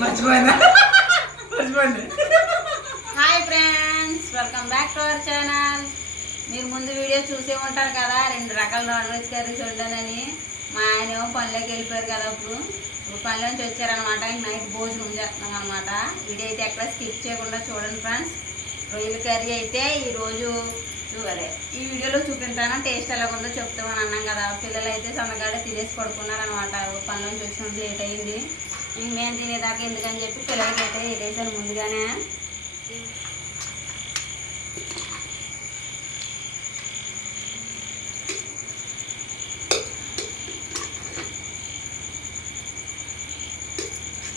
మర్చిపోయిందా మర్చిపోయింది hi friends welcome back to our channel మీరు ముందు వీడియో చూసే ఉంటారు కదా రెండు రకాల నాన్ వెజ్ కర్రీస్ వండానని. మా ఆయన ఏమో పనిలోకి వెళ్ళిపోయారు కదా ఇప్పుడు ఇప్పుడు పనిలోంచి వచ్చారనమాట నైట్ భోజనం చేస్తున్నాం అనమాట వీడియో అయితే ఎక్కడ స్కిప్ చేయకుండా చూడండి ఫ్రెండ్స్ రొయ్యల కర్రీ అయితే ఈరోజు అదే ఈ వీడియోలో చూపించాను. టేస్ట్ ఎలా ఉందో చెప్తామని అన్నాం కదా. పిల్లలు అయితే సన్నగాడ తినేసి పడుకున్నారనమాట పనిలోంచి వచ్చినప్పుడు లేట్ అయింది మేము తినేదాకా ఎందుకని చెప్పి పిల్లలకి అయితే వేసాను ముందుగానే.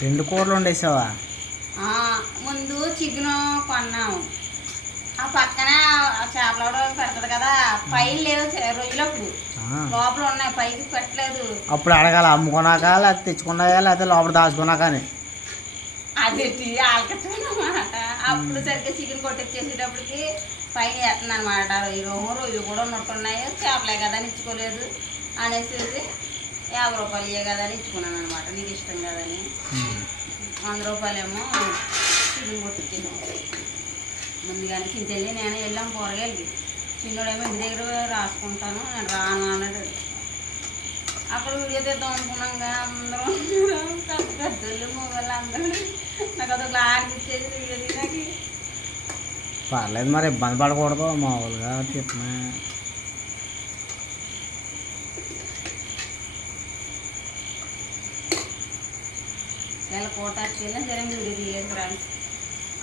రెండు కూరలు వండేసావా? ఆ, ముందు చికెన్ కొన్నాము. ఆ పక్కన ఆ చేపల కూడా పెడతది కదా పైన లేవు చే- రొయ్యలు అప్పుడు ఆ. లోపల ఉన్నాయి పైకి పెట్టలేదు. అప్పుడు అడగాల అమ్ముకున్నాక లేకపోతే తెచ్చుకున్నాయా లేకపోతే లోపల దాచుకున్నాక అని. అది ఆలకట్టనమాట అప్పుడు సరిగ్గా చికెన్ కొట్టించేసేటప్పటికి పైన వేస్తుంది అనమాట రొయ్యలు రొయ్యలు కూడా ఉన్నట్టున్నాయి. చేపలే కదా అని ఇచ్చుకోలేదు. అనేసి యాభై రూపాయలు ఇయ్యే కదా అని ఇచ్చుకున్నాను అనమాట నీకు ఇష్టం కదని వంద రూపాయలేమో చికెన్ కొట్టించాను ముందుగానే చింతెళ్ళి నేను వెళ్ళాం కూరగాయలకి. చిన్నోడేమో ఇంటి దగ్గర రాసుకుంటాను నేను రాను అన్నాడు. అక్కడ వీడియో తీద్దాం అనుకున్నాం అందరం పెద్ద పెద్దలు మొగలు అందరూ. నాకు అదొక అనిపించేది వీడియో తీయడానికి. పర్లేదు మరి ఇబ్బంది పడకూడదు మామూలుగా తిప్పునా చాలా కోట వచ్చిందా సరే వీడియో తీయలేదు ఫ్రెండ్స్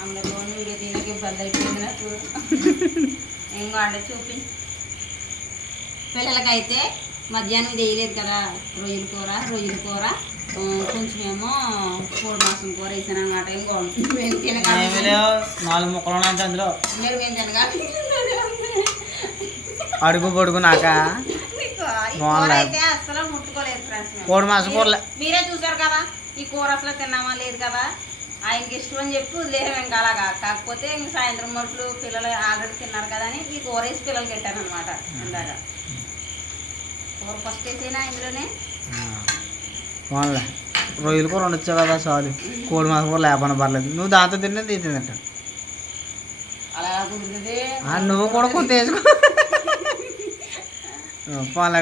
అందరిలో వీడియో తీయడానికి ఇబ్బంది అయిపోయింది నాకు. ఇంకో అంటే చూపి. పిల్లలకైతే మధ్యాహ్నం వేయలేదు కదా రొయ్యల కూర రొయ్యల కూర. కొంచెమేమో కోడి మాసం కూర వేసాను అనమాట ఇంకో మేము నాలుగు ముక్కలు ఉన్నాయి అందులో. మీరు మేము తినగా అడుగు పొడుగు నాక మీకు ఈ కూర బాగుందా? అయితే అస్సలు ముట్టుకోలేదు ఫ్రెండ్స్. కోడి మాసం కూరలే. మీరే చూసారు కదా ఈ కూర అసలు తిన్నామా లేదు కదా? ఆయనకి ఇష్టం అని చెప్పి వదిలేసాం ఇంకా అలాగా. కాకపోతే ఇంక సాయంత్రం మట్లు పిల్లలు ఆల్రెడీ తిన్నారు కదా అని ఈ కూర వేసి పిల్లలకి పెట్టాను అనమాట ఇందాక కూర ఫస్ట్ వేసేనా ఇందులోనే? రొయ్యలు కూర వండొచ్చు కదా చాలు. కోడి మాసం కూర లేకపోయినా పర్లేదు. నువ్వు దాంతో తిన్నా తీ తింట అలా నువ్వు కూడా కొంత వేసుకో.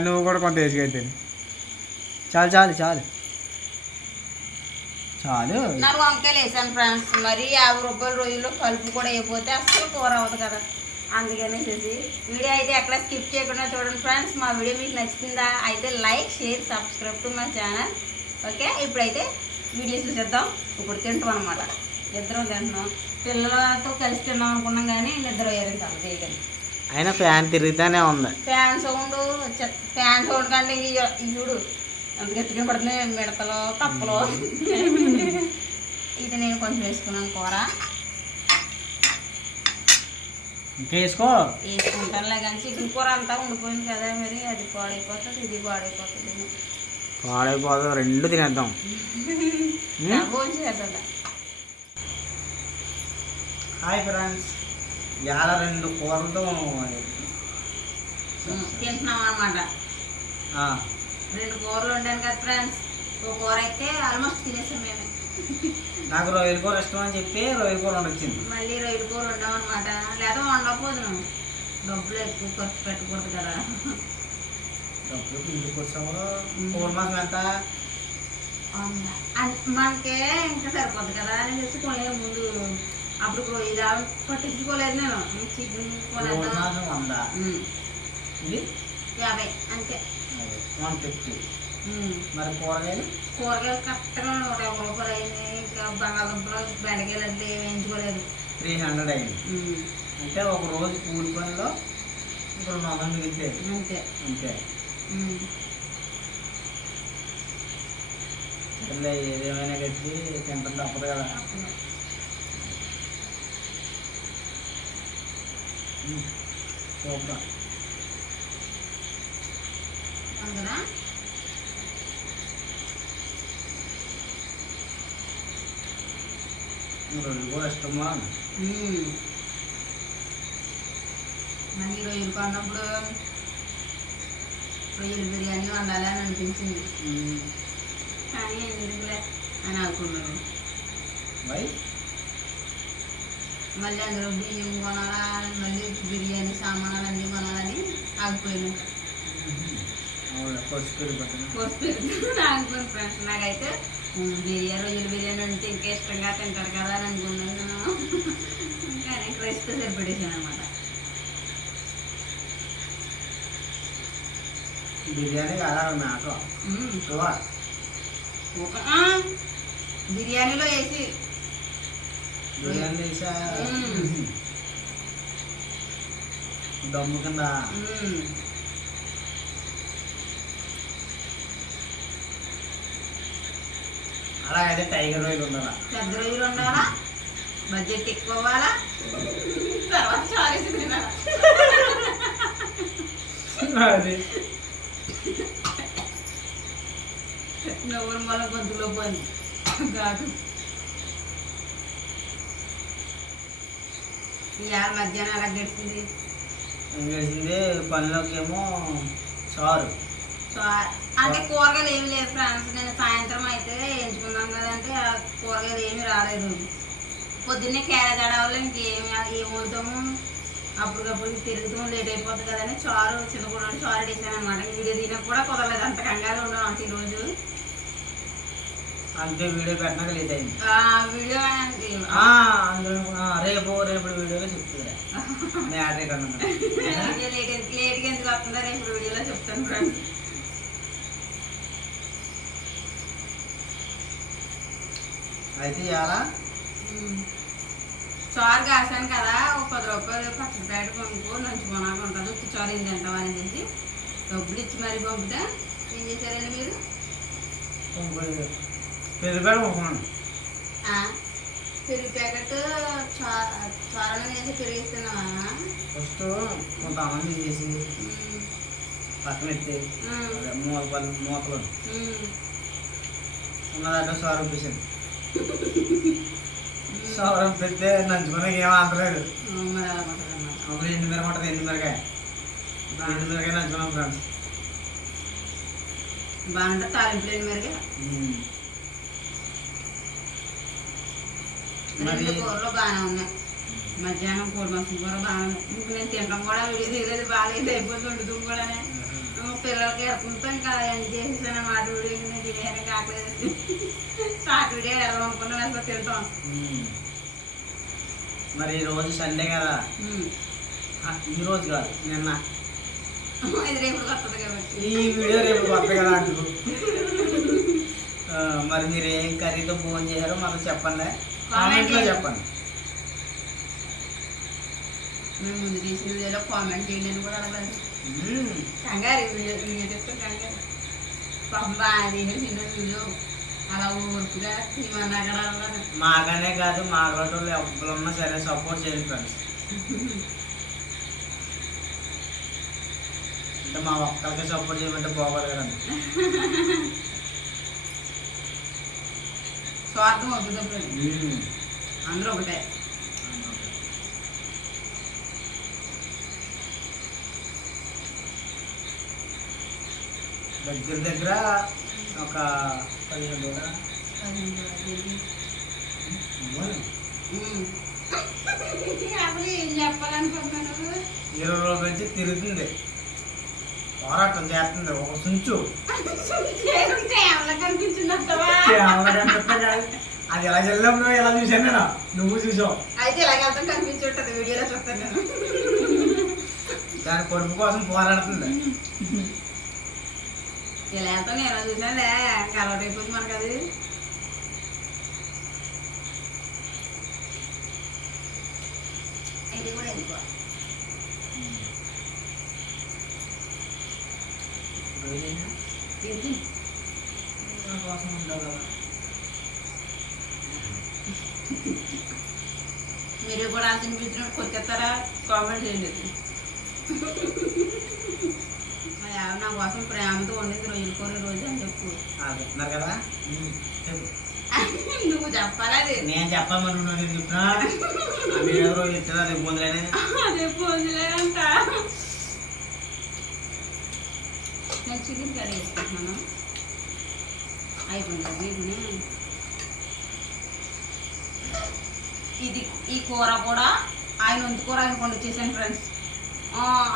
నువ్వు కూడా కొంత వేసుకైతే చాలు చాలు చాలు. చాలు. నాకు వంకాయలు వేసాను ఫ్రెండ్స్. మరి యాభై రూపాయల రోజుల్లో కలుపు కూడా అయిపోతే అస్సలు కూర అవ్వదు కదా. అందుకనే చేసి వీడియో అయితే ఎక్కడ స్కిప్ చేయకుండా చూడండి ఫ్రెండ్స్. మా వీడియో మీకు నచ్చిందా అయితే like share subscribe to my channel. Okay? ఇప్పుడైతే వీడియో చూసేద్దాం. ఇప్పుడు తింటాం అనమాట ఇద్దరం తింటున్నాం. పిల్లలతో కలిసి తిన్నాం అనుకున్నాం కానీ నిద్ర వేరే చాలా చేయగలి అయినా ఫ్యాన్ తిరుగుతూనే ఉంది. ఫ్యాన్ సౌండ్ ఫ్యాన్ సౌండ్ కంటే చూడు. అంత గట్టిగా పడుతున్నాయి మిడతలు కప్పలు. ఇది నేను కొంచెం వేసుకున్నాను కూర. ఇంకేసుకో వేసుకుంటానులే కానీ చికెన్ కూర అంతా ఉండిపోయింది కదా మరి అది పాడైపోతుంది ఇది పాడైపోతుంది. పాడైపోదు రెండు తినేద్దాం. Hi friends. ఇవాళ రెండు కూరలతో తింటున్నాం అనమాట ఆ, రెండు కూరలు వండాను కదా ఫ్రెండ్స్ ఒక కూర అయితే ఆల్మోస్ట్ తినేసాం మేము. నాకు రొయ్యల కూర ఇష్టం అని చెప్పి రొయ్యల కూర వండొచ్చింది. మళ్ళీ రొయ్యల కూర వండాం అనమాట లేదా వండకపోదును. డబ్బులు ఎక్కువ ఖర్చు పెట్టకూడదు కదా. డబ్బులు ఇంటికి వచ్చాము కూర మాసం ఎంత? అవునా. అన్- మనకే ఇంకా సరిపోద్ది కదా. అని చెప్పి కొనలేదు ముందు అప్పుడు ఇలా పట్టించుకోలేదు నేను. చికెన్ కొనేద్దాం. యాభై. అంతే. One fifty. మరి కూరగాయలు? కూరగాయలు కరెక్ట్గా నూట యాభై రూపాయలు అయినాయి ఇంకా బంగాళదుంపలు బెండకాయలు అంటే వేయించుకోలేదు. త్రీ హండ్రెడ్ అయింది. అంటే ఒక రోజు కూలి పనిలో రెండు వందలు మిగిలితే అంతే. అంతే. సర్లే ఏదేమైనా కట్టి తింటాం తప్పదు కదా. సూపర్. ఇష్టమా ఉమ్. మళ్ళీ రొయ్యలు కొన్నప్పుడు రొయ్యల బిర్యానీ వండాలని అనిపించింది. కానీ ఎందుకులే? అని అనుకున్నాను మళ్ళీ అందులో బియ్యం కొనాలా మళ్ళీ బిర్యానీ సామాన్లు అన్నీ కొనాలని ఆగిపోయినాయి ఆగిపోయిన ఫ్రెండ్స్. నాకైతే బిర్యానీ రొయ్యల బిర్యానీ అంటే ఇంకా ఇష్టంగా తింటారు కదా అని అనుకున్నాను. కానీ క్రైస్తో సరిపడేసాను అనమాట బిర్యానీ కదా నాకు బిర్యానీలో వేసి. బిర్యానీ వేసా మ్మ్. దమ్ము కింద. ఉమ్, అలాగైతే టైగర్ రొయ్యలు ఉండాలా? పెద్ద రొయ్యలు ఉండాలా? బడ్జెట్ ఎక్కువ అవ్వాలా? తర్వాత చాలేసి తినాలా అది. మళ్ళీ గొంతులో పోయింది. ఘాటు ఇవాళ మధ్యాహ్నం అలా గడిచింది? చేసింది? పనిలోకి ఏమో చారు. సో అంటే కూరగాయలు ఏమి లేవు ఫ్రెండ్స్. నేను సాయంత్రం అయితే ఎంచుకున్నాం కదంటే ఆ కూరగాయలు ఏమీ రాలేదు. పొద్దున్నే క్యారేజ్ ఆడవాళ్ళు ఇంకేమి ఏం వండుతాము? అప్పటికప్పుడు తిరుగుతూ లేట్ అయిపోతుంది కదని చారు చిన్న కూడా చారు వేసాను అనమాట వీడియో తినక కూడా కుదరలేదు. అంత కంగారు ఉండడం అంటే ఈరోజు అంతే వీడియో పెట్టినాక లేట్ అయింది. ఆ వీడియో అంటే రేపు రేపు వీడియోలో చెప్తుందా లేట్ ఎందుకు లేట్గా ఎందుకు వస్తుందో రేపు వీడియోలో చెప్తాను ఫ్రెండ్స్. అయితే ఇవాళ చారు కాసాను కదా ఒక పది రూపాయలు పచ్చడి ప్యాకెట్ కొనుక్కో నంచి కొనాలి ఉంటుంది. ఉప్పు చారు ఏం తింటామని చెప్పి డబ్బులు ఇచ్చి మరీ పంపితే ఏం చేశారండి మీరు? పెరుగు ప్యాకెట్ చా- చారులో వేసి పెరిగిస్తున్నావా? ఫస్ట్ కొంత ఆనందం చేసి పక్కన అదే మూత మూతలు ఉన్నదాంట్లో సౌరం పేసింది సౌరం పెడితే నంచుకునే ఏం ఆపలేదు మరి అలా ఉంటుంది అన్నమాట అప్పుడు ఎండు మిరగ ఉంటుంది ఎండు మిరకాయ ఎండు మిరకాయ నంచుకున్నాం ఫ్రెండ్స్ బాగుంటే తాలింపు లేని మెరుగే మరి రెండు కూరలు బాగానే ఉన్నాయి మధ్యాహ్నం కోడి మాసం కూర బాగానే ఉంది ఇంక నేను తినడం కూడా వీడియో తీయలేదు బాగాలేదు అయిపోతుంది వండుతాం కూడానే ఇంక పిల్లలకి ఎరుకుంటూ ఇంకా ఎండ్ చేసేసాను మాట వీడియో ఇంక నేను తినేయాలి కాకలేదు షార్ట్ వీడియో ఎలా అనుకున్నాను అసలు తింటాం. మరి ఈ రోజు సండే కదా? ఈ రోజు కాదు నిన్న. ఇది రేపు వస్తుంది కాబట్టి. ఈ వీడియో రేపు కొత్త కదా ఆ, మరి మీరు ఏం కర్రీతో ఫోన్ చేశారో మాకు చెప్పండి. కామెంట్లో చెప్పండి. మేము ముందు తీసిన వీడియోలో కామెంట్ చేయండి అని కూడా అడగలేదు. కంగారు వీడియో వీడియో చెప్తే కంగారు. పాపం తీసిన వీడియో మాకనే కాదు మా వాళ్ళు ఎవరు ఉన్నా సరే సపోర్ట్ చేయండి ఫ్రెండ్స్. అంటే మా ఒక్కరికి సపోర్ట్ చేయమంటే బాగోదు కదండి స్వార్థం వద్దు. అందరూ ఒకటే. దగ్గర దగ్గర ఒక చెప్పాలనుకుంటున్నాను ఇరవై రోజుల నుంచి తిరుగుతుంది పోరాటం చేస్తుంది ఒక సుంచు. అది ఎలా వెళ్ళినప్పుడు ఎలా చూశాను నేను? నువ్వు చూసావు. అయితే ఇలాగ వెళ్తాం కనిపించి ఉంటుంది వీడియోలో చూస్తాను నేను. దాని కొడుకు కోసం పోరాడుతుంది ఇలా వెళ్తాం నేను చూసానులే అలవాటు అయిపోతుంది మనకు అది. ఇది కూడా ఎందుకో? ఇది నా కోసం ఉండవు కదా. మీరు కూడా తినిపించినట్టు కొట్టేస్తారా కామెంట్ చేయండి. మా ఆవిడ నా కోసం ప్రేమతో వండింది రొయ్యల కూర రోజు అని చెప్పు. కదా? చెప్పు. నువ్వు నేను చెప్పామని నువ్వు నేను చెప్తున్నా అవి ఏదో రోజు ఇచ్చినా రేపు పొందలేనే అదే పోంజలేనంట నేను చికెన్ కర్రీ వేసుకుంటున్నాను అయిపోయింది ఇది ఈ కూర కూడా ఆయన కూర ఆయన కొండ ఫ్రెండ్స్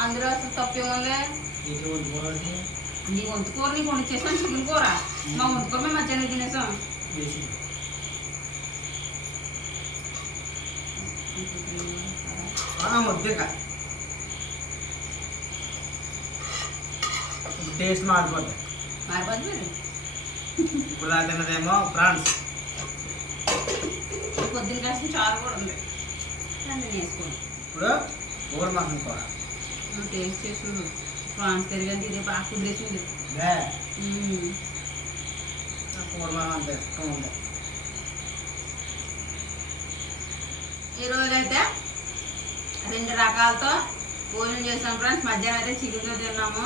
అందులో అసలు ఊరుకోవాలి నీ వంతు కూర నీకు వండి చేసాను చికెన్ కూర మా వంతు కూర మేము మధ్యాహ్నం తినేసాం వేసి వద్దు ఇక టేస్ట్ మారిపోతుంది మారిపోద్ది మరి ఇప్పుడు దాకా తిన్నదేమో ప్రాన్స్ పొద్దున్న కాసిన చారు కూడా ఉంది దాన్ని వేసుకోండి ఇప్పుడు ఊర మటన్ కూర నువ్వు టేస్ట్ చేసి ప్రాన్స్ కర్రీ కానీ ఇదే బాగా కుదిరేసింది ఈ రోజైతే రెండు రకాలతో భోజనం చేసాం ఫ్రెండ్స్. మధ్యాహ్నం అయితే చికెన్తో తిన్నాము.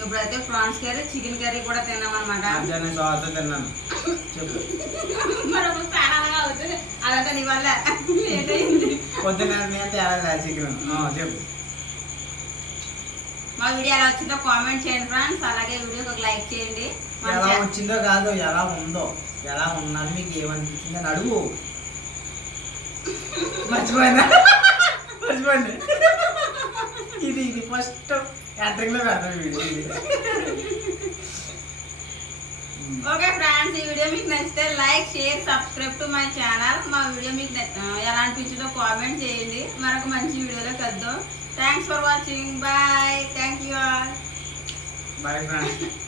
ఇప్పుడైతే ప్రాన్స్ కర్రీ చికెన్ కర్రీ కూడా తిన్నాం అనమాట మధ్యాహ్నం సాల్తో తిన్నాను. చెప్పు. మరి అప్పుడు ప్రాణాలుగా అవుతుంది. అదంతా నీ వల్ల. లేట్ అయింది పొద్దున్న చికెన్. చెప్పు. మా వీడియో ఎలా వచ్చిందో కామెంట్ చేయండి ఫ్రెండ్స్. అలాగే వీడియోకి ఒక లైక్ చేయండి. ఎలా వచ్చిందో కాదు ఎలా ఉందో. ఎలా ఉన్నది మీకు ఏమనిపించింది అని అడుగు. మర్చిపోయినా మర్చిపోయింది. ఇది ఇది ఫస్ట్ ఎంట్రింగ్లో పెడతాం ఈ వీడియో ఓకే ఫ్రెండ్స్ ఈ వీడియో మీకు నచ్చితే like share subscribe to my channel. మా వీడియో మీకు ఎలా అనిపించిందో కామెంట్ చేయండి. మరొక మంచి వీడియోలో కద్దాం Thanks for watching. Bye. Thank you all. Bye friends.